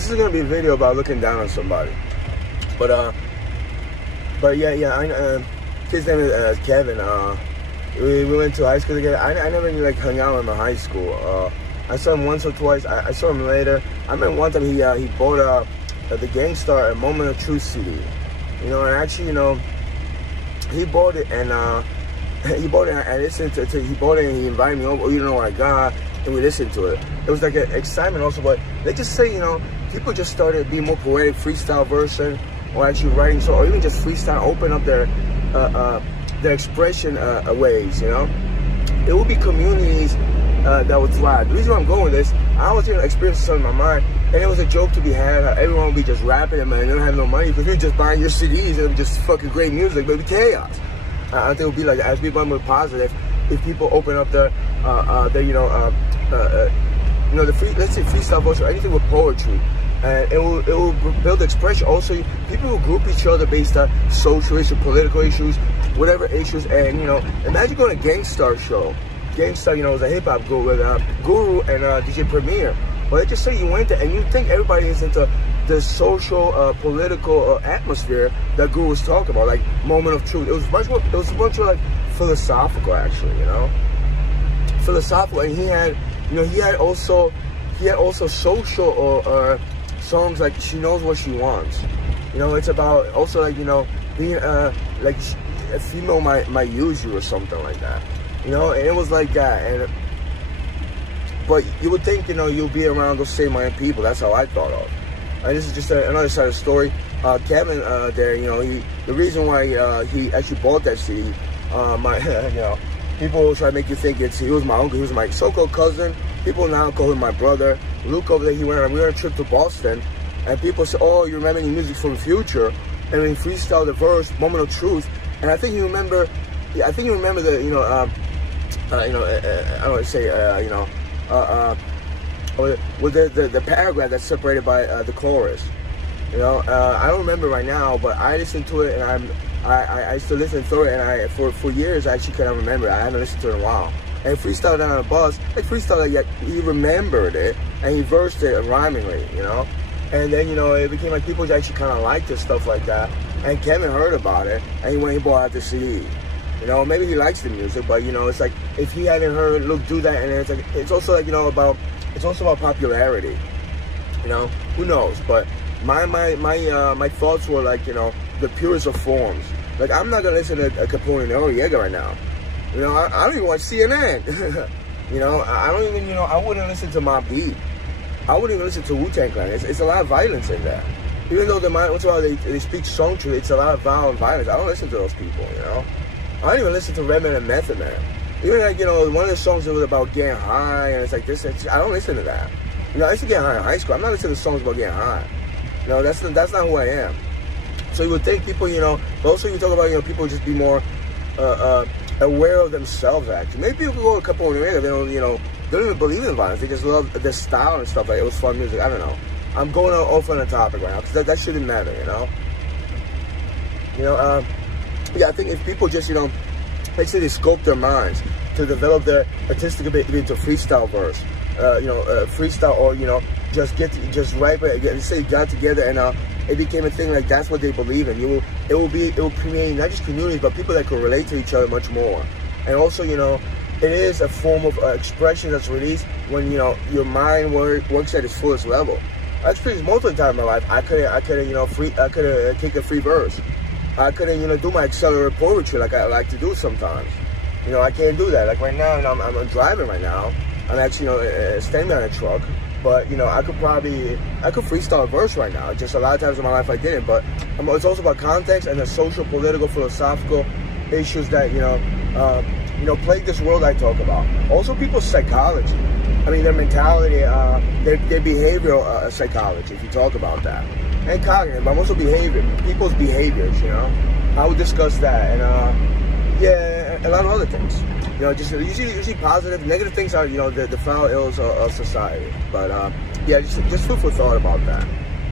this is gonna be a video about looking down on somebody. But yeah, his name is Kevin. We went to high school together. I never really, like, hung out with him in high school. I saw him once or twice. I saw him later. I remember one time he bought the Gang Starr, a Moment of Truth CD. You know, and actually, you know, he bought it and I listened to he bought it and he invited me over. You know what I got, and we listened to it. It was like an excitement also, but let's just say, you know, people just started being more poetic, freestyle version, or actually writing, or even just freestyle, open up their expression ways, you know. It will be communities that would thrive. The reason why I'm going with this, I was experiencing something in my mind, and it was a joke to be had. Everyone would be just rapping, and man, they don't have no money because you're just buying your CDs. It would be just fucking great music, but it'd be chaos. I think it would be like, as people are more positive, if people open up their you know, let's say freestyle verse or anything with poetry. And it will build expression. Also, people will group each other based on social issues, political issues, whatever issues. And, you know, imagine going to a Gang Starr show. Gang Starr, you know, was a hip hop group with Guru and DJ Premier. But let's just say you went there and you think everybody is into the social, political atmosphere that Guru was talking about, like Moment of Truth. It was much more, it was much more like philosophical, actually, you know, philosophical. And he had, you know, he had also social or songs like She Knows What She Wants. You know, it's about also, like, you know, being like a female might use you or something like that. You know, and it was like that. And but you would think, you know, you'll be around those same minded people. That's how I thought of. And this is just another side of the story. Kevin there, you know, the reason why he actually bought that CD, you know, people try to make you think he was my uncle, he was my so-called cousin. People now call him my brother. Luke over there, we went on a trip to Boston, and people say, oh, you remember any music from the future? And we freestyled the verse, Moment of Truth. And I think you remember, the, you know, I don't want to say, you know, with the paragraph that's separated by the chorus. You know, I don't remember right now, but I listened to it, and I still listen to it, and for years I actually cannot remember it. I haven't listened to it in a while. And freestyled on a bus, like freestyled, yet he remembered it, and he versed it rhymingly, you know. And then, you know, it became like people actually kind of liked this stuff like that. And Kevin heard about it, and he went and bought out the CD. You know, maybe he likes the music, but, you know, it's like, if he hadn't heard Luke do that, and it's like, it's also like, you know, it's also about popularity. You know, who knows? But my thoughts were like, you know, the purest of forms. Like, I'm not gonna listen to Capone and Noriega right now. You know, I don't even watch CNN. You know, I don't even, you know, I wouldn't listen to Mobb Deep. I wouldn't even listen to Wu-Tang Clan. It's a lot of violence in there. Even though once in a while they speak song truth, it's a lot of violence. I don't listen to those people, you know. I don't even listen to Redman and Method Man. Even, like, you know, one of the songs that was about getting high, and it's like this, I don't listen to that. You know, I used to get high in high school. I'm not listening to songs about getting high. You know, that's not who I am. So you would think people, you know, but also you talk about, you know, people just be more aware of themselves, actually. Maybe people go to Capone and Noriega, they don't, you know, they don't even believe in violence. They just love their style and stuff. Like, it was fun music. I don't know. I'm going off on a topic right now, because that shouldn't matter, you know. You know, yeah, I think if people just, you know, basically scope their minds to develop their artistic ability into freestyle verse, you know, freestyle, or, you know, just write it, say got together and it became a thing, like that's what they believe in. It will create not just communities, but people that can relate to each other much more. And also, you know, it is a form of expression that's released when, you know, your mind works at its fullest level. I experienced multiple times in my life. I could, you know, kick a free verse. I couldn't, you know, do my accelerated poetry like I like to do sometimes. You know, I can't do that. Like right now, you know, I'm driving right now. I'm actually, you know, standing on a truck. But, you know, I could freestyle a verse right now. Just a lot of times in my life I didn't. But it's also about context and the social, political, philosophical issues that, you know, plague this world I talk about. Also people's psychology. I mean, their mentality, their behavioral psychology, if you talk about that. And cognitive, but also people's behaviors, you know. I would discuss that, and yeah, a lot of other things. You know, just usually positive. Negative things are, you know, the foul ills of society. But yeah, just food for thought about that.